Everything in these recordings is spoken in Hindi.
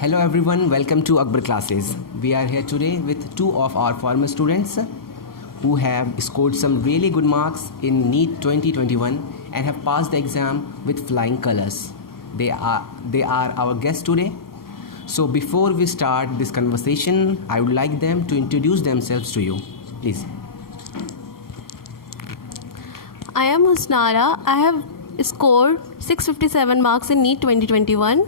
Hello everyone, welcome to Akbar classes. We are here today with two of our former students who have scored some really good marks in NEET 2021 and have passed the exam with flying colors. They are our guests today. So before we start this conversation, I would like them to introduce themselves to you. Please. I am Husnara. I have scored 657 marks in NEET 2021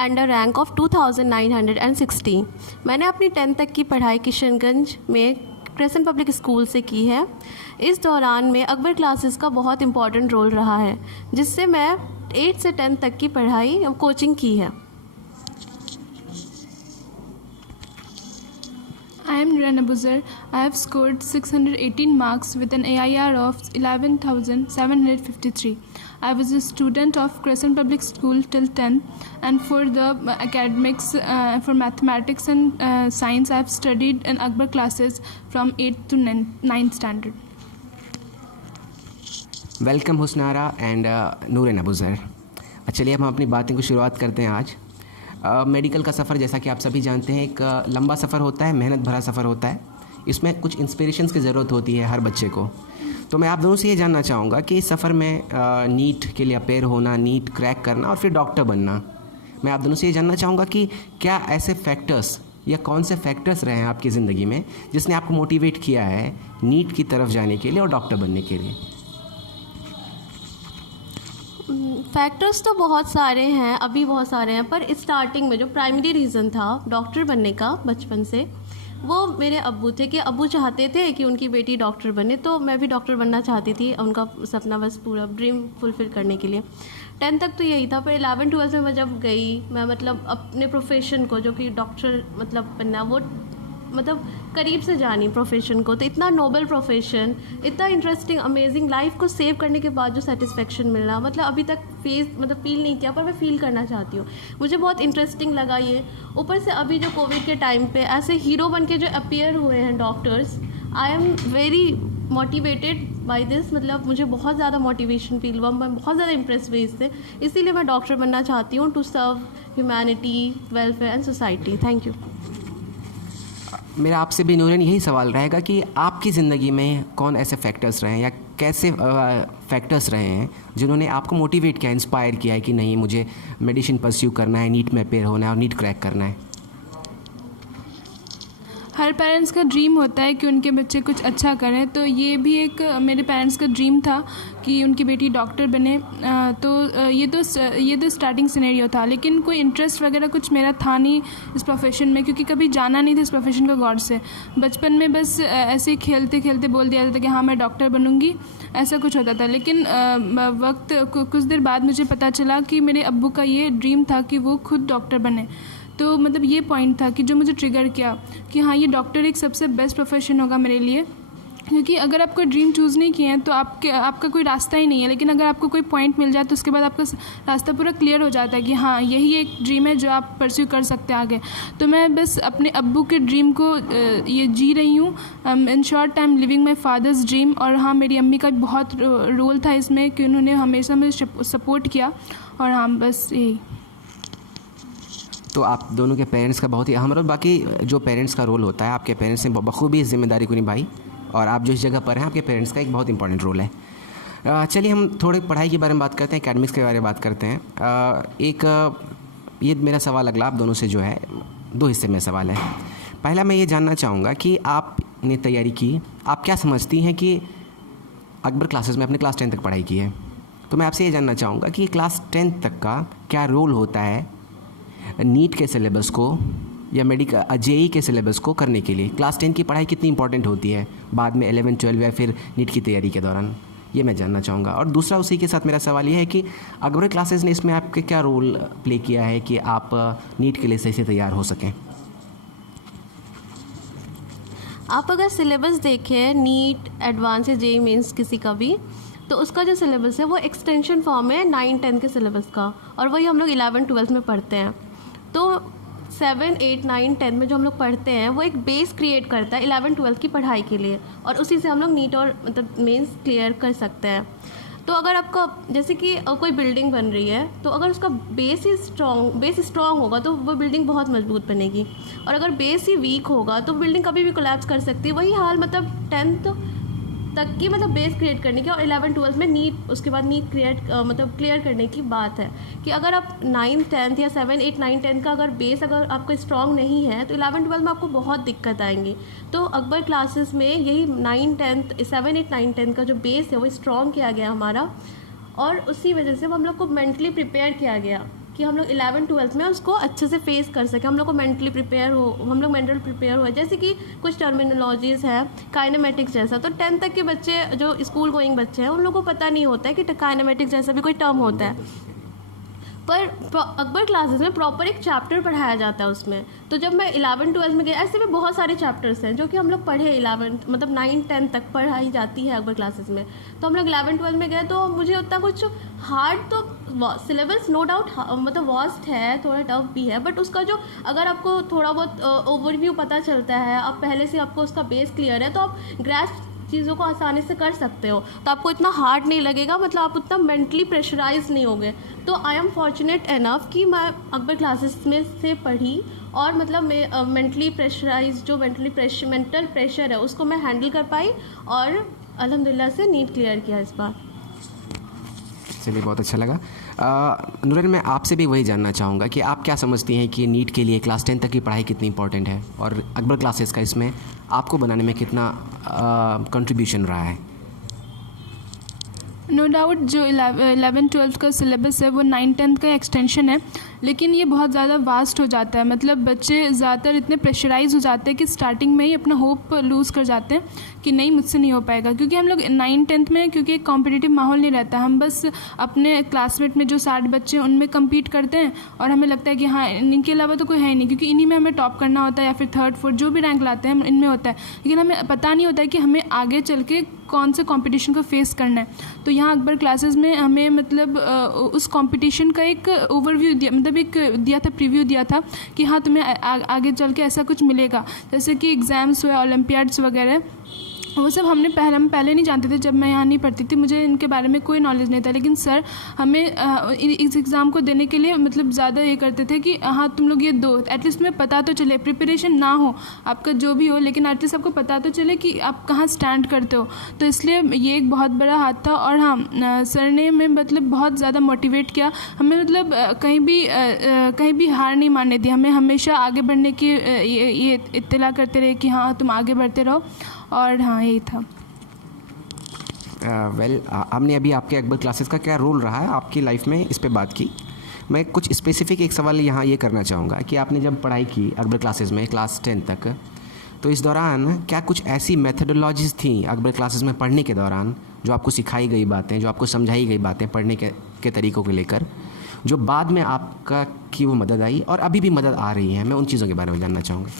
and a rank of 2960. मैंने अपनी 10th तक की पढ़ाई किशनगंज में क्रेसेंट पब्लिक स्कूल से की है। इस दौरान में अकबर क्लासेस का बहुत इम्पॉर्टेंट रोल रहा है, जिससे मैं 8 से 10 तक की पढ़ाई कोचिंग की है। I am Nuran Abuzar. I have scored 618 marks with an AIR of 11,753. I was a student of Crescent Public School till 10th, and for the academics, for mathematics and science, I have studied in Akbar classes from 8th to 9th standard. Welcome Husnara and Nooran Abuzar. चलिए हम अपनी बातें को शुरुआत करते हैं। आज मेडिकल का सफ़र, जैसा कि आप सभी जानते हैं, एक लंबा सफ़र होता है, मेहनत भरा सफ़र होता है। इसमें कुछ इंस्पिरेशंस की ज़रूरत होती है हर बच्चे को। तो मैं आप दोनों से ये जानना चाहूँगा कि इस सफ़र में नीट के लिए अपेयर होना, नीट क्रैक करना और फिर डॉक्टर बनना, मैं आप दोनों से ये जानना चाहूँगा कि क्या ऐसे फैक्टर्स या कौन से फैक्टर्स रहे हैं आपकी ज़िंदगी में जिसने आपको मोटिवेट किया है नीट की तरफ जाने के लिए और डॉक्टर बनने के लिए? फैक्टर्स तो बहुत सारे हैं, अभी बहुत सारे हैं, पर स्टार्टिंग में जो प्राइमरी रीज़न था डॉक्टर बनने का बचपन से, वो मेरे अब्बू थे कि अब्बू चाहते थे कि उनकी बेटी डॉक्टर बने, तो मैं भी डॉक्टर बनना चाहती थी, उनका सपना बस पूरा ड्रीम फुलफ़िल करने के लिए। 10th तक तो यही था, पर 11-12 में मैं जब गई, मैं मतलब अपने प्रोफेशन को, जो कि डॉक्टर मतलब बनना, वो मतलब करीब से जानी प्रोफेशन को, तो इतना नोबल प्रोफेशन, इतना इंटरेस्टिंग, अमेजिंग, लाइफ को सेव करने के बाद जो सेटिस्फेक्शन मिलना, मतलब अभी तक फील नहीं किया, पर मैं फ़ील करना चाहती हूँ। मुझे बहुत इंटरेस्टिंग लगा ये। ऊपर से अभी जो कोविड के टाइम पे ऐसे हीरो बन के जो अपीयर हुए हैं doctors, I am very motivated by this. मतलब मुझे बहुत ज़्यादा मोटिवेशन फील हुआ, मैं बहुत ज़्यादा इम्प्रेस हुई इससे, इसीलिए मैं डॉक्टर बनना चाहती हूँ, to serve humanity, welfare and society. Thank you. मेरा आपसे भी नूरन यही सवाल रहेगा कि आपकी ज़िंदगी में कौन ऐसे फैक्टर्स रहे हैं या कैसे फैक्टर्स रहे हैं जिन्होंने आपको मोटिवेट किया, इंस्पायर किया है कि नहीं, मुझे मेडिसिन परस्यू करना है, नीट में अपेयर होना है और नीट क्रैक करना है? हर पेरेंट्स का ड्रीम होता है कि उनके बच्चे कुछ अच्छा करें, तो ये भी एक मेरे पेरेंट्स का ड्रीम था कि उनकी बेटी डॉक्टर बने। ये तो स्टार्टिंग सिनेरियो था, लेकिन कोई इंटरेस्ट वगैरह कुछ मेरा था नहीं इस प्रोफेशन में, क्योंकि कभी जाना नहीं था इस प्रोफेशन को गौर से। बचपन में बस ऐसे खेलते खेलते बोल दिया जाता था कि हाँ मैं डॉक्टर बनूंगी, ऐसा कुछ होता था। लेकिन कुछ देर बाद मुझे पता चला कि मेरे अब्बू का ये ड्रीम था कि वो खुद डॉक्टर बने। तो मतलब ये पॉइंट था कि जो मुझे ट्रिगर किया कि हाँ ये डॉक्टर एक सबसे बेस्ट प्रोफेशन होगा मेरे लिए, क्योंकि अगर आप कोई ड्रीम चूज़ नहीं किए हैं तो आपका कोई रास्ता ही नहीं है। लेकिन अगर आपको कोई पॉइंट मिल जाए तो उसके बाद आपका रास्ता पूरा क्लियर हो जाता है कि हाँ यही एक ड्रीम है जो आप परस्यू कर सकते हैं आगे। तो मैं बस अपने अब्बू के ड्रीम को ये जी रही हूँ। In short I am living my father's dream. और हाँ, मेरी अम्मी का बहुत रोल था इसमें कि उन्होंने हमेशा मुझे सपोर्ट किया। और हाँ, बस यही। तो आप दोनों के पेरेंट्स का बहुत ही अहम रोल, बाकी जो पेरेंट्स का रोल होता है, आपके पेरेंट्स ने बखूबी इस जिम्मेदारी को निभाई और आप जो इस जगह पर हैं, आपके पेरेंट्स का एक बहुत इंपॉर्टेंट रोल है। चलिए हम थोड़े पढ़ाई के बारे में बात करते हैं, एकेडमिक्स के बारे में बात करते हैं। ये मेरा सवाल अगला आप दोनों से जो है 2 हिस्से में सवाल है। पहला मैं ये जानना चाहूँगा कि आपने तैयारी की, आप क्या समझती हैं कि अकबर क्लासेस में अपने क्लास 10 तक पढ़ाई की है, तो मैं आपसे ये जानना चाहूँगा कि क्लास 10 तक का क्या रोल होता है नीट के सिलेबस को या मेडिकल जेई के सिलेबस को करने के लिए? क्लास 10 की पढ़ाई कितनी इंपॉर्टेंट होती है बाद में 11, 12 या फिर नीट की तैयारी के दौरान, ये मैं जानना चाहूँगा। और दूसरा उसी के साथ मेरा सवाल ये है कि अकबर क्लासेस ने इसमें आपके क्या रोल प्ले किया है कि आप नीट के लिए सही से तैयार हो सकें? आप अगर सिलेबस देखें नीट, एडवांस या जेई मेंस किसी का भी, तो उसका जो सिलेबस है वो एक्सटेंशन फॉर्म है 9-10 के सिलेबस का, और वही हम लोग 11-12 में पढ़ते हैं। तो 7, 8, 9, 10 में जो हम लोग पढ़ते हैं वो एक बेस क्रिएट करता है 11-12 की पढ़ाई के लिए, और उसी से हम लोग नीट और मतलब मेंस क्लियर कर सकते हैं। तो अगर आपका जैसे कि कोई बिल्डिंग बन रही है, तो अगर उसका बेस स्ट्रॉन्ग होगा तो वो बिल्डिंग बहुत मजबूत बनेगी, और अगर बेस ही वीक होगा तो बिल्डिंग कभी भी कोलैप्स कर सकती है। वही हाल मतलब 10th तक की मतलब बेस क्रिएट करने की, और 11 12 में नीट, उसके बाद नीट मतलब क्लियर करने की बात है कि अगर आप 9th 10th या 7 8 9 10 का अगर बेस अगर आपका स्ट्रॉन्ग नहीं है तो 11 12 में आपको बहुत दिक्कत आएंगी। तो अकबर क्लासेस में यही 9 10 7 8 9 10 का जो बेस है वो स्ट्रॉन्ग किया गया हमारा, और उसी वजह से हम लोग को मेंटली प्रिपेयर किया गया कि हम लोग 11 12 में उसको अच्छे से फेस कर सकें। हम लोग को मेंटली प्रिपेयर हो, हम लोग मेंटल प्रिपेयर हुए, जैसे कि कुछ टर्मिनोलॉजीज़ हैं काइनेमेटिक्स जैसा। तो 10th तक के बच्चे जो स्कूल गोइंग बच्चे हैं उन लोगों को पता नहीं होता है कि काइनेमेटिक्स जैसा भी कोई टर्म होता है, पर अकबर क्लासेस में प्रॉपर एक चैप्टर पढ़ाया जाता है उसमें। तो जब मैं 11 12 में गई, ऐसे भी बहुत सारे चैप्टर्स हैं जो कि हम लोग पढ़े 11 मतलब 9 10 तक पढ़ाई जाती है अकबर क्लासेस में। तो हम लोग 11 12 में गए तो मुझे उतना कुछ हार्ड तो सिलेबस नो डाउट मतलब वास्ट है, थोड़ा टफ भी है, बट उसका जो अगर आपको थोड़ा बहुत ओवरव्यू पता चलता है, आप पहले से आपको उसका बेस क्लियर है, तो आप ग्रैस्प चीज़ों को आसानी से कर सकते हो, तो आपको इतना हार्ड नहीं लगेगा, मतलब आप उतना मेंटली प्रेशराइज नहीं होगे। तो आई एम फॉर्चुनेट इनफ कि मैं अकबर क्लासेस में से पढ़ी, और मतलब मैं मेंटल प्रेशर है उसको मैं हैंडल कर पाई, और अल्हम्दुलिल्लाह से नीट क्लियर किया इस बार। चलिए, बहुत अच्छा लगा। नूरन, मैं आपसे भी वही जानना चाहूँगा कि आप क्या समझती हैं कि नीट के लिए क्लास 10 तक की पढ़ाई कितनी इंपॉर्टेंट है, और अकबर क्लासेस का इसमें आपको बनाने में कितना कंट्रीब्यूशन रहा है? नो डाउट जो 11 12 का सिलेबस है वो 9 10 का एक्सटेंशन है, लेकिन ये बहुत ज़्यादा वास्ट हो जाता है। मतलब बच्चे ज़्यादातर इतने प्रेशराइज हो जाते हैं कि स्टार्टिंग में ही अपना होप लूज़ कर जाते हैं कि नहीं, मुझसे नहीं हो पाएगा। क्योंकि हम लोग 9 10 में क्योंकि एक कॉम्पिटिटिव माहौल नहीं रहता, हम बस अपने क्लासमेट में जो 60 बच्चे हैं उनमें कम्पीट करते हैं, और हमें लगता है कि हाँ इनके अलावा तो कोई है ही नहीं, क्योंकि इन्हीं में हमें टॉप करना होता है या फिर 3rd 4th जो भी रैंक लाते हैं इनमें होता है। लेकिन हमें पता नहीं होता है कि हमें आगे चल के कौन से कंपटीशन को फेस करना है। तो यहाँ अकबर क्लासेस में हमें मतलब उस कंपटीशन का एक ओवरव्यू दिया, मतलब एक दिया था, प्रीव्यू दिया था कि हाँ तुम्हें आगे चल के ऐसा कुछ मिलेगा, जैसे कि एग्ज़ाम्स हुए, ओलंपियाड्स वगैरह, वो सब हम पहले नहीं जानते थे। जब मैं यहाँ नहीं पढ़ती थी मुझे इनके बारे में कोई नॉलेज नहीं था, लेकिन सर हमें इस एग्ज़ाम को देने के लिए मतलब ज़्यादा ये करते थे कि हाँ तुम लोग ये दो, एटलीस्ट तुम्हें पता तो चले, प्रिपरेशन ना हो आपका जो भी हो, लेकिन एटलीस्ट आपको पता तो चले कि आप कहाँ स्टैंड करते हो। तो इसलिए ये एक बहुत बड़ा हाथ था। और हाँ, सर ने हमें मतलब बहुत ज़्यादा मोटिवेट किया, हमें मतलब कहीं भी हार नहीं मानने दी, हमें हमेशा आगे बढ़ने की ये इत्तला करते रहे कि हाँ तुम आगे बढ़ते रहो। और हाँ यही था। हमने अभी आपके अकबर क्लासेस का क्या रोल रहा है आपकी लाइफ में इस पे बात की। मैं कुछ स्पेसिफिक एक सवाल यहाँ ये करना चाहूँगा कि आपने जब पढ़ाई की अकबर क्लासेस में क्लास 10 तक, तो इस दौरान क्या कुछ ऐसी मेथडोलॉजीज़ थी अकबर क्लासेस में पढ़ने के दौरान जो आपको सिखाई गई बातें, जो आपको समझाई गई बातें पढ़ने के तरीक़ों को लेकर, जो बाद में आपका की वो मदद आई और अभी भी मदद आ रही है? मैं उन चीज़ों के बारे में जानना चाहूँगा।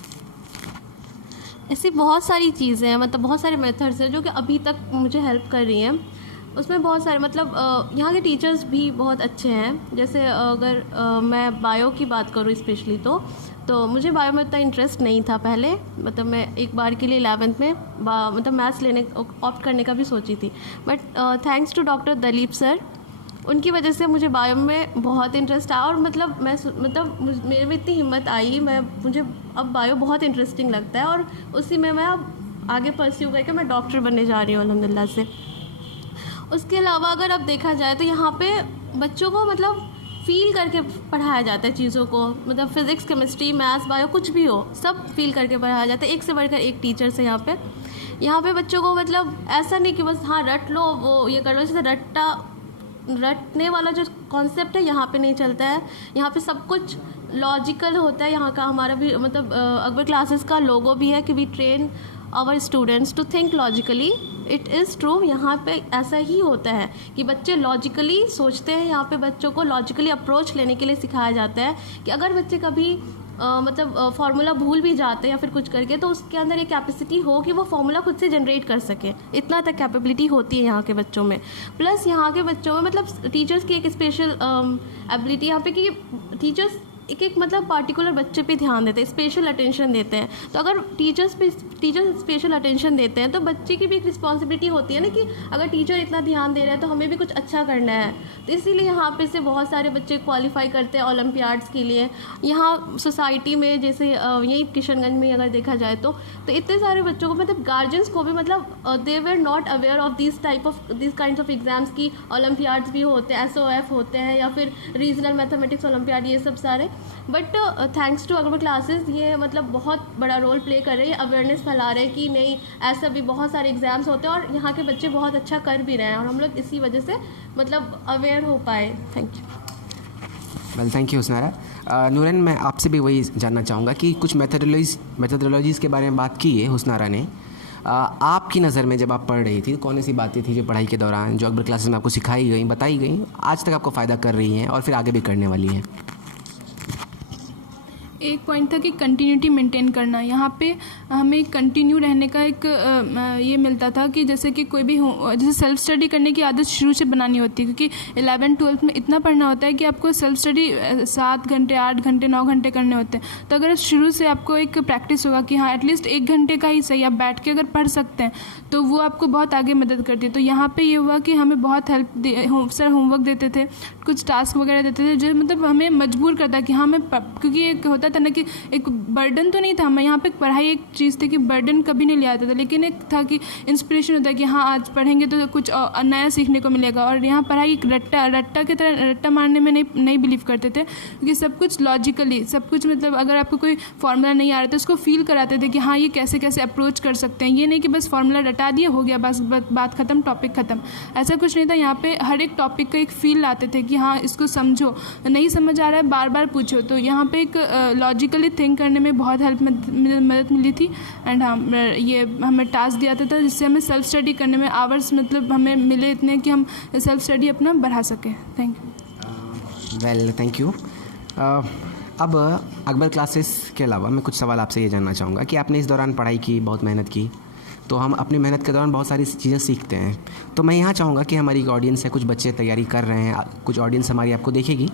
ऐसी बहुत सारी चीज़ें हैं, मतलब बहुत सारे मेथड्स हैं जो कि अभी तक मुझे हेल्प कर रही हैं। उसमें बहुत सारे मतलब यहाँ के टीचर्स भी बहुत अच्छे हैं। जैसे अगर मैं बायो की बात करूँ स्पेशली, तो मुझे बायो में उतना इंटरेस्ट नहीं था पहले। मतलब मैं एक बार के लिए 11th में मतलब मैथ्स लेने ऑप्ट करने का भी सोची थी, but thanks to doctor Dalip sir, उनकी वजह से मुझे बायो में बहुत इंटरेस्ट आया। और मतलब मेरे में इतनी हिम्मत आई, मुझे अब बायो बहुत इंटरेस्टिंग लगता है, और उसी में मैं अब आगे परस्यू करके मैं डॉक्टर बनने जा रही हूँ अल्हम्दुलिल्लाह से। उसके अलावा अगर अब देखा जाए तो यहाँ पे बच्चों को मतलब फ़ील करके पढ़ाया जाता है चीज़ों को, मतलब फिज़िक्स केमिस्ट्री मैथ्स बायो कुछ भी हो सब फील करके पढ़ाया जाता है। एक से बढ़कर एक टीचर से यहाँ पे बच्चों को मतलब ऐसा नहीं कि बस हाँ रट लो वो ये कर लो, जैसे रटने वाला जो कॉन्सेप्ट है यहाँ पे नहीं चलता है। यहाँ पे सब कुछ लॉजिकल होता है। यहाँ का हमारा भी मतलब अकबर क्लासेस का लोगो भी है कि we train our students to think logically. It is true, यहाँ पे ऐसा ही होता है कि बच्चे लॉजिकली सोचते हैं। यहाँ पे बच्चों को लॉजिकली अप्रोच लेने के लिए सिखाया जाता है कि अगर बच्चे कभी मतलब फार्मूला भूल भी जाते हैं या फिर कुछ करके, तो उसके अंदर एक कैपेसिटी हो कि वो फार्मूला खुद से जनरेट कर सके। इतना तक कैपेबिलिटी होती है यहाँ के बच्चों में। प्लस यहाँ के बच्चों में मतलब टीचर्स की एक स्पेशल एबिलिटी यहाँ पे कि टीचर्स एक एक मतलब पार्टिकुलर बच्चे पे ध्यान देते हैं, स्पेशल अटेंशन देते हैं। तो अगर टीचर्स स्पेशल अटेंशन देते हैं तो बच्चे की भी एक रिस्पॉन्सिबिलिटी होती है ना कि अगर टीचर इतना ध्यान दे रहे हैं तो हमें भी कुछ अच्छा करना है। तो इसीलिए यहाँ पे से बहुत सारे बच्चे क्वालिफाई करते हैं ओलंपियाड्स के लिए। यहाँ सोसाइटी में जैसे यही किशनगंज में अगर देखा जाए तो इतने सारे बच्चों को मतलब गार्जियंस को भी मतलब they were not aware of this kind of exams की ओलंपियाड्स भी होते हैं, SOF होते हैं या फिर रीजनल मैथमेटिक्स ओलंपियाड, ये सब सारे। But thanks to Akbar classes ये मतलब बहुत बड़ा रोल प्ले कर रही है, अवेयरनेस फैला रहे हैं कि नहीं ऐसा भी बहुत सारे एग्ज़ाम्स होते हैं और यहाँ के बच्चे बहुत अच्छा कर भी रहे हैं और हम लोग इसी वजह से मतलब अवेयर हो पाए। Thank you. Well, thank you Husnara. Nooran, मैं आपसे भी वही जानना चाहूँगा कि कुछ मेथडोलॉजीज़ के बारे में बात की है हुस्नारा ने। आपकी नज़र में जब आप पढ़ रही थी कौन सी बातें थी जो पढ़ाई के दौरान जो अकबर क्लासेस में आपको सिखाई गई, बताई गई, आज तक आपको फ़ायदा कर रही हैं और फिर आगे भी करने वाली हैं? एक पॉइंट था कि कंटिन्यूटी मेंटेन करना। यहाँ पे हमें कंटिन्यू रहने का एक ये मिलता था कि जैसे कि कोई भी जैसे सेल्फ स्टडी करने की आदत शुरू से बनानी होती है, क्योंकि 11th-12th में इतना पढ़ना होता है कि आपको सेल्फ स्टडी 7 घंटे 8 घंटे 9 घंटे करने होते हैं। तो अगर शुरू से आपको एक प्रैक्टिस होगा कि हाँ एटलीस्ट 1 घंटे का ही सही आप बैठ के अगर पढ़ सकते हैं तो वो आपको बहुत आगे मदद करती है। तो यहाँ पर ये हुआ कि हमें बहुत हेल्प सर होमवर्क देते थे, कुछ टास्क वगैरह देते थे जो मतलब हमें मजबूर करता कि हाँ मैं, क्योंकि एक होता था ना कि एक बर्डन तो नहीं था, मैं यहाँ पे पढ़ाई एक चीज़ थी कि बर्डन कभी नहीं ले आता था, लेकिन एक था कि इंस्पिरेशन होता है कि हाँ आज पढ़ेंगे तो कुछ नया सीखने को मिलेगा। और यहाँ पढ़ाई एक रट्टा की तरह रट्टा मारने में नहीं बिलीव करते थे, क्योंकि सब कुछ लॉजिकली सब कुछ मतलब अगर आपको कोई फार्मूला नहीं आ रहा था उसको फील कराते थे कि हाँ ये कैसे कैसे अप्रोच कर सकते हैं। ये नहीं कि बस फार्मूला रटा दिया हो गया बस बात ख़त्म, टॉपिक ख़त्म, ऐसा कुछ नहीं था। यहाँ पे हर एक टॉपिक का एक फील लाते थे कि हाँ इसको समझो, नहीं समझ आ रहा है बार बार पूछो। तो यहाँ पे एक लॉजिकली थिंक करने में बहुत हेल्प मदद मिली थी। एंड हम ये हमें टास्क दिया था जिससे हमें सेल्फ स्टडी करने में आवर्स मतलब हमें मिले इतने कि हम सेल्फ स्टडी अपना बढ़ा सकें। Thank you. Well, thank you. अब अकबर क्लासेस के अलावा मैं कुछ सवाल आपसे ये जानना चाहूँगा कि आपने इस दौरान पढ़ाई की, बहुत मेहनत की, तो हम अपनी मेहनत के दौरान बहुत सारी चीज़ें सीखते हैं। तो मैं यहाँ चाहूँगा कि हमारी एक ऑडियंस है, कुछ बच्चे तैयारी कर रहे हैं, कुछ ऑडियंस हमारी आपको देखेगी,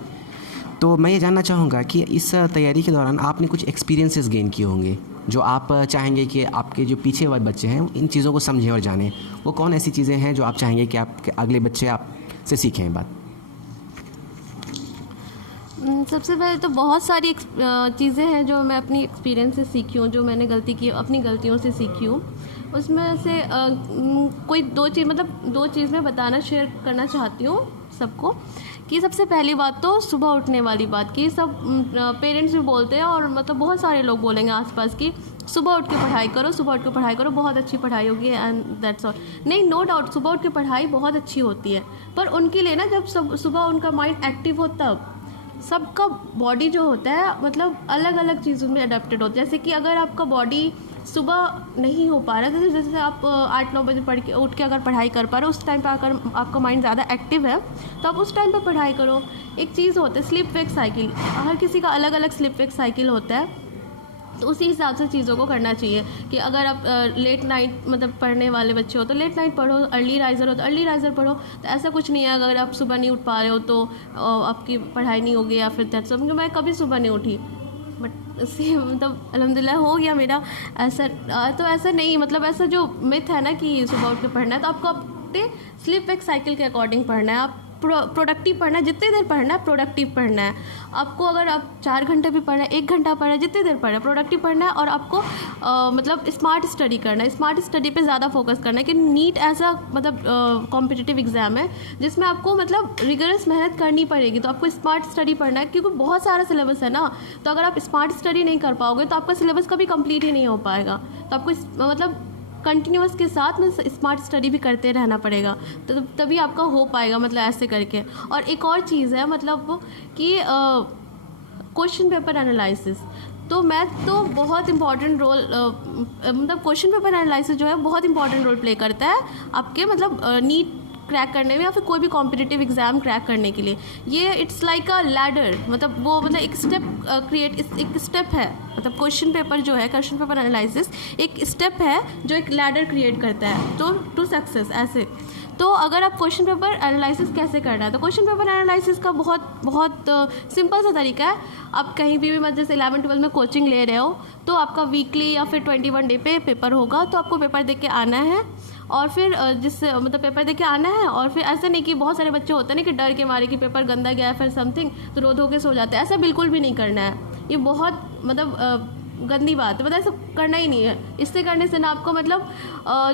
तो मैं ये जानना चाहूँगा कि इस तैयारी के दौरान आपने कुछ एक्सपीरियंसेस गेन किए होंगे जो आप चाहेंगे कि आपके जो पीछे वाले बच्चे हैं इन चीज़ों को समझें और जानें। वो कौन ऐसी चीज़ें हैं जो आप चाहेंगे कि आपके अगले बच्चे आपसे सीखें बात? सबसे पहले तो बहुत सारी चीज़ें हैं जो मैं अपनी एक्सपीरियंस से सीखी हूँ, जो मैंने गलती की अपनी गलतियों से सीखी हूँ। उसमें से कोई दो चीज़ मैं बताना शेयर करना चाहती हूँ सबको। कि सबसे पहली बात तो सुबह उठने वाली बात की सब पेरेंट्स भी बोलते हैं और मतलब बहुत सारे लोग बोलेंगे आसपास की सुबह उठ के पढ़ाई करो, सुबह उठ के पढ़ाई करो, बहुत अच्छी पढ़ाई होगी एंड दैट्स ऑल। नहीं, नो डाउट सुबह उठ के पढ़ाई बहुत अच्छी होती है, पर उनके लिए ना जब सुबह उनका माइंड एक्टिव हो तब सबका बॉडी जो होता है मतलब अलग अलग चीज़ों में अडेप्टेड होता है। जैसे कि अगर आपका बॉडी सुबह नहीं हो पा रहा है, जैसे आप 8-9 बजे उठ के अगर पढ़ाई कर पा रहे हो, उस टाइम पर अगर आपका माइंड ज़्यादा एक्टिव है तो आप उस टाइम पर पढ़ाई करो। एक चीज़ होता है स्लीप वेक साइकिल, हर किसी का अलग अलग स्लीप वेक साइकिल होता है, तो उसी हिसाब से चीज़ों को करना चाहिए। कि अगर आप लेट नाइट मतलब पढ़ने वाले बच्चे हो तो लेट नाइट पढ़ो, अर्ली राइज़र हो तो अर्ली राइज़र पढ़ो। तो ऐसा कुछ नहीं है अगर आप सुबह नहीं उठ पा रहे हो तो आपकी पढ़ाई नहीं होगी या फिर दैट्स ऑल। मैं कभी सुबह नहीं उठी बट इससे मतलब अल्हम्दुलिल्लाह हो गया मेरा। ऐसा तो ऐसा नहीं, मतलब ऐसा जो मिथ है ना कि सुबह उठ के पढ़ना है, तो आपको अपने स्लीप वेक साइकिल के अकॉर्डिंग पढ़ना है। आप प्रोडक्टिव पढ़ना है, जितनी देर पढ़ना है प्रोडक्टिव पढ़ना है आपको। अगर आप 4 घंटे भी पढ़ना है, 1 घंटा पढ़ना है, जितनी देर पढ़ना है प्रोडक्टिव पढ़ना है। और आपको मतलब स्मार्ट स्टडी करना है, स्मार्ट स्टडी पे ज़्यादा फोकस करना है। कि नीट ऐसा मतलब कॉम्पिटिटिव एग्ज़ाम है जिसमें आपको मतलब रिगरस मेहनत करनी पड़ेगी, तो आपको स्मार्ट स्टडी पढ़ना है क्योंकि बहुत सारा सिलेबस है ना। तो अगर आप स्मार्ट स्टडी नहीं कर पाओगे तो आपका सिलेबस कभी कंप्लीट ही नहीं हो पाएगा। तो आपको मतलब कंटिन्यूअस के साथ में स्मार्ट स्टडी भी करते रहना पड़ेगा, तो तभी आपका हो पाएगा मतलब ऐसे करके। और एक और चीज़ है मतलब कि क्वेश्चन पेपर एनालिसिस, तो मैथ तो बहुत इंपॉर्टेंट रोल मतलब क्वेश्चन पेपर एनालिसिस जो है बहुत इंपॉर्टेंट रोल प्ले करता है आपके मतलब नीट क्रैक करने में या फिर कोई भी कॉम्पिटिटिव एग्ज़ाम क्रैक करने के लिए। ये इट्स लाइक अ लैडर, मतलब वो मतलब एक स्टेप है। मतलब क्वेश्चन पेपर जो है, क्वेश्चन पेपर एनालिसिस एक स्टेप है जो एक लैडर क्रिएट करता है तो टू सक्सेस ऐसे। तो अगर आप क्वेश्चन पेपर एनालिसिस कैसे करना है, तो क्वेश्चन पेपर एनालिसिस का बहुत सिंपल सा तरीका है। आप कहीं भी मतलब जैसे 11-12 में कोचिंग ले रहे हो, तो आपका वीकली या फिर 21 डे पे पेपर होगा, तो आपको पेपर देख के आना है और फिर जिससे मतलब पेपर देख के आना है। और फिर ऐसा नहीं कि बहुत सारे बच्चे होते हैं ना कि डर के मारे कि पेपर गंदा गया है फिर समथिंग तो रो धो के सो जाते हैं, ऐसा बिल्कुल भी नहीं करना है। ये बहुत मतलब गंदी बात है, मतलब ऐसा करना ही नहीं है। इससे करने से ना आपको मतलब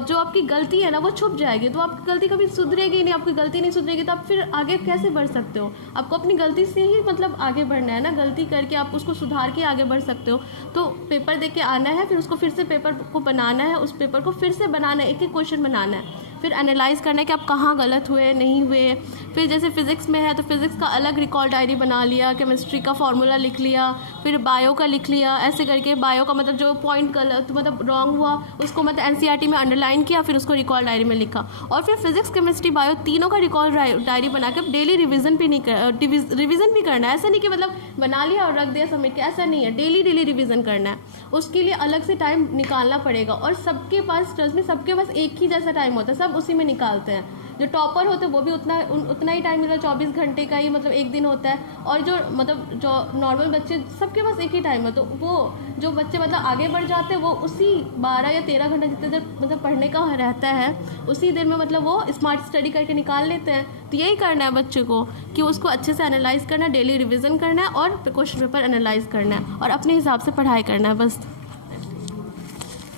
जो आपकी गलती है ना वो छुप जाएगी, तो आपकी गलती कभी सुधरेगी नहीं। आपकी गलती नहीं सुधरेगी तो आप फिर आगे कैसे बढ़ सकते हो? आपको अपनी गलती से ही मतलब आगे बढ़ना है ना, गलती करके आप उसको सुधार के आगे बढ़ सकते हो। तो पेपर दे के आना है, फिर उसको फिर से पेपर को बनाना है, उस पेपर को फिर से बनाना है, एक एक क्वेश्चन बनाना है, फिर एनालाइज करना है कि आप कहाँ गलत हुए नहीं हुए। फिर जैसे फिज़िक्स में है तो फिज़िक्स का अलग रिकॉल डायरी बना लिया, केमिस्ट्री का फार्मूला लिख लिया, फिर बायो का लिख लिया, ऐसे करके बायो का मतलब जो पॉइंट गलत मतलब रॉन्ग हुआ उसको मतलब एनसीईआरटी में अंडरलाइन किया, फिर उसको रिकॉल डायरी में लिखा। और फिर फिज़िक्स केमिस्ट्री बायो तीनों का रिकॉल डायरी बना के डेली रिविज़न भी करना है। ऐसा नहीं कि मतलब बना लिया और रख दिया सबमिट किया, ऐसा नहीं है। डेली रिविज़न करना है, उसके लिए अलग से टाइम निकालना पड़ेगा। और सबके पास ट्रस्ट में सबके पास एक ही जैसा टाइम होता है, सब उसी में निकालते हैं। जो टॉपर होते हैं वो भी उतना ही टाइम मिलता है, 24 घंटे का ही मतलब एक दिन होता है। और जो मतलब जो नॉर्मल बच्चे सबके पास एक ही टाइम है, तो वो जो बच्चे मतलब आगे बढ़ जाते हैं वो उसी 12 या 13 घंटा जितने देर मतलब पढ़ने का रहता है उसी देर में मतलब वो स्मार्ट स्टडी करके निकाल लेते हैं। तो यही करना है बच्चे को कि उसको अच्छे से एनालाइज करना है, डेली रिविज़न करना है और क्वेश्चन पेपर एनालाइज करना है और अपने हिसाब से पढ़ाई करना है बस।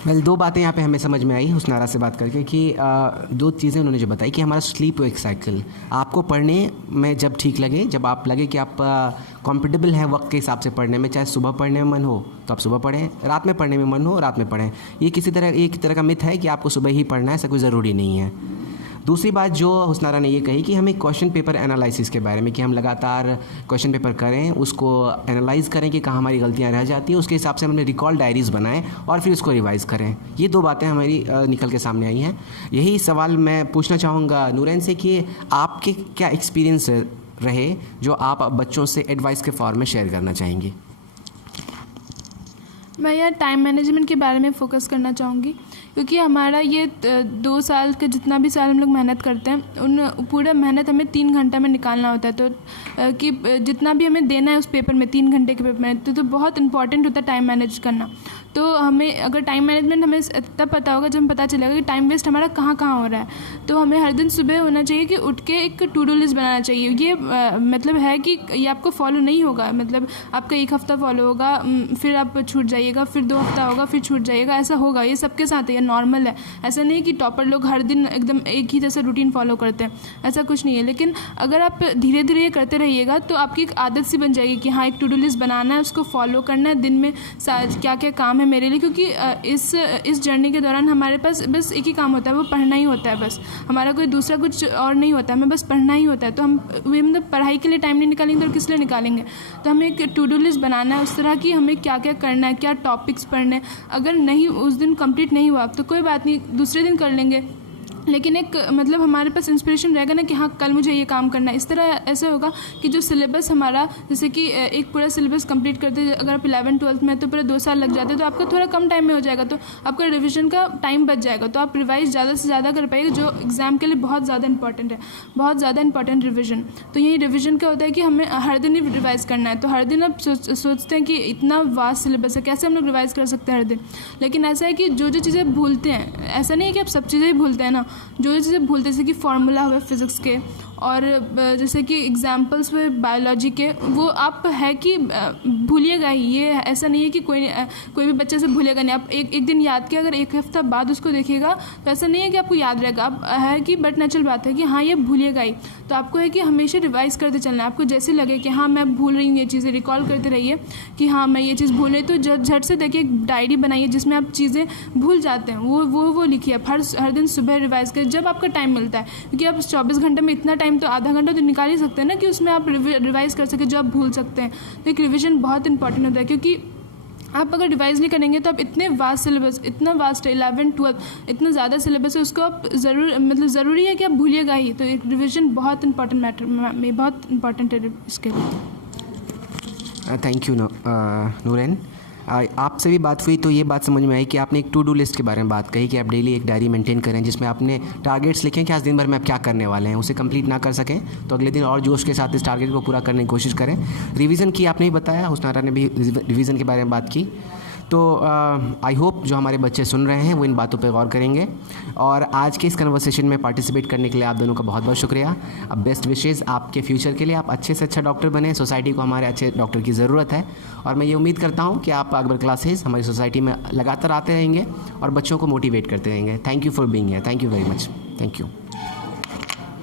दो बातें यहाँ पे हमें समझ में आई हुस्नारा से बात करके कि दो चीज़ें उन्होंने जो बताई कि हमारा स्लीप वेक साइकिल आपको पढ़ने में जब ठीक लगे, जब आप लगे कि आप कंफर्टेबल हैं वक्त के हिसाब से पढ़ने में, चाहे सुबह पढ़ने में मन हो तो आप सुबह पढ़ें, रात में पढ़ने में मन हो रात में पढ़ें। ये एक तरह का मिथ है कि आपको सुबह ही पढ़ना है, ऐसा कोई ज़रूरी नहीं है। दूसरी बात जो हुस्नारा ने ये कही कि हमें क्वेश्चन पेपर एनालिसिस के बारे में कि हम लगातार क्वेश्चन पेपर करें, उसको एनालाइज करें कि कहाँ हमारी गलतियाँ रह जाती हैं, उसके हिसाब से हमने रिकॉल डायरीज़ बनाएं और फिर उसको रिवाइज़ करें। ये दो बातें हमारी निकल के सामने आई हैं। यही सवाल मैं पूछना चाहूँगा नूरैन से कि आपके क्या एक्सपीरियंस रहे जो आप बच्चों से एडवाइस के फॉर्म में शेयर करना चाहेंगे? मैं यार टाइम मैनेजमेंट के बारे में फ़ोकस करना चाहूँगी, क्योंकि हमारा ये 2 साल का जितना भी साल हम लोग मेहनत करते हैं उन पूरा मेहनत हमें 3 घंटा में निकालना होता है। तो कि जितना भी हमें देना है उस पेपर में 3 घंटे के पेपर में, तो बहुत इंपॉर्टेंट होता है टाइम मैनेज करना। तो हमें अगर टाइम मैनेजमेंट हमें तब पता होगा जब हमें पता चलेगा कि टाइम वेस्ट हमारा कहाँ कहाँ हो रहा है। तो हमें हर दिन सुबह होना चाहिए कि उठ के एक टू डू लिस्ट बनाना चाहिए। ये मतलब है कि ये आपको फॉलो नहीं होगा, मतलब आपका 1 हफ़्ता फॉलो होगा, फिर आप छूट जाइएगा, फिर 2 हफ्ता होगा, फिर छूट जाइएगा, ऐसा होगा। ये सबके साथ है, ये नॉर्मल है। ऐसा नहीं है कि टॉपर लोग हर दिन एकदम एक ही जैसा रूटीन फॉलो करते हैं, ऐसा कुछ नहीं है। लेकिन अगर आप धीरे धीरे ये करते रहिएगा तो आपकी एक आदत सी बन जाएगी कि हाँ एक टू डू लिस्ट बनाना है, उसको फॉलो करना है, दिन में क्या क्या काम है मेरे लिए। क्योंकि इस जर्नी के दौरान हमारे पास बस एक ही काम होता है, वो पढ़ना ही होता है। बस हमारा कोई दूसरा कुछ और नहीं होता है, हमें बस पढ़ना ही होता है। तो हम मतलब पढ़ाई के लिए टाइम नहीं निकालेंगे तो किस लिए निकालेंगे? तो हमें एक टू डू लिस्ट बनाना है उस तरह की, हमें क्या क्या करना है, क्या टॉपिक्स पढ़ने। अगर नहीं उस दिन कंप्लीट नहीं हुआ तो कोई बात नहीं, दूसरे दिन कर लेंगे। लेकिन एक मतलब हमारे पास इंस्पिरेशन रहेगा ना कि हाँ कल मुझे ये काम करना है। इस तरह ऐसे होगा कि जो सिलेबस हमारा, जैसे कि एक पूरा सिलेबस कंप्लीट करते अगर आप 11-12 में तो पूरा 2 साल लग जाते, तो आपका थोड़ा कम टाइम में हो जाएगा, तो आपका रिवीजन का टाइम बच जाएगा। तो आप रिवाइज ज़्यादा से ज़्यादा कर पाएंगे, जो एग्ज़ाम के लिए बहुत ज़्यादा इंपॉर्टेंट है, बहुत ज़्यादा इंपॉर्टेंट रिविजन। तो यही रिविजन क्या होता है कि हमें हर दिन ही रिवाइज़ करना है। तो हर दिन आप सोचते हैं कि इतना वास्ट सिलेबस है, कैसे हम लोग रिवाइज़ कर सकते हैं हर दिन? लेकिन ऐसा है कि जो चीज़ें भूलते हैं, ऐसा नहीं है कि आप सब चीज़ें ही भूलते हैं ना, जो चीज़ें भूलते जैसे कि फार्मूला हुए फिज़िक्स के, और जैसे कि एग्जाम्पल्स हुए बायोलॉजी के, वो आप है कि भूलिएगा ही। ये ऐसा नहीं है कि कोई भी बच्चे से भूलेगा नहीं। आप एक दिन याद किया, अगर 1 हफ्ता बाद उसको देखिएगा तो ऐसा नहीं है कि आपको याद रहेगा। आप है कि बट नेचुरल बात है कि हाँ ये भूलिएगा ही। तो आपको है कि हमेशा रिवाइज़ करते चलना है। आपको जैसे लगे कि हाँ मैं भूल रही हूँ ये चीज़ें, रिकॉल करते रहिए कि हाँ मैं ये चीज़ भूल रही, तो झट से देखिए एक डायरी बनाइए जिसमें आप चीज़ें भूल जाते हैं वो लिखिए। हर दिन सुबह रिवाइज़ करिए जब आपका टाइम मिलता है, क्योंकि आप 24 घंटे में इतना टाइम तो आधा घंटा तो निकाल ही सकते हैं ना कि उसमें आप रिवाइज़ कर सके जो आप भूल सकते हैं। तो एक रिविज़न बहुत इंपॉर्टेंट होता है, क्योंकि आप अगर रिवाइज़ नहीं करेंगे तो आप इतने वास्ट सिलेबस, इतना वास्ट 11-12 इतना ज़्यादा सिलेबस है, उसको आप ज़रूरी है कि आप भूलिएगा ही। तो एक रिविज़न बहुत इंपॉर्टेंट बहुत इंपॉर्टेंट है इसके लिए। Thank you Noorain. आपसे भी बात हुई तो ये बात समझ में आई कि आपने एक टू डू लिस्ट के बारे में बात कही कि आप डेली एक डायरी मेंटेन करें जिसमें आपने टारगेट्स लिखें कि आज दिन भर में आप क्या करने वाले हैं। उसे कंप्लीट ना कर सकें तो अगले दिन और जोश के साथ इस टारगेट को पूरा करने की कोशिश करें। रिवीजन की आपने ही बताया, हुस्नारा ने भी रिवीजन के बारे में बात की। तो आई होप जो हमारे बच्चे सुन रहे हैं वो इन बातों पे गौर करेंगे। और आज के इस कन्वर्सेशन में पार्टिसिपेट करने के लिए आप दोनों का बहुत बहुत शुक्रिया। अब बेस्ट विशेज़ आपके फ्यूचर के लिए, आप अच्छे से अच्छा डॉक्टर बने। सोसाइटी को हमारे अच्छे डॉक्टर की ज़रूरत है और मैं ये उम्मीद करता हूँ कि आप अकबर क्लासेस हमारी सोसाइटी में लगातार आते रहेंगे और बच्चों को मोटिवेट करते रहेंगे। Thank you for being here. Thank you very much. Thank you.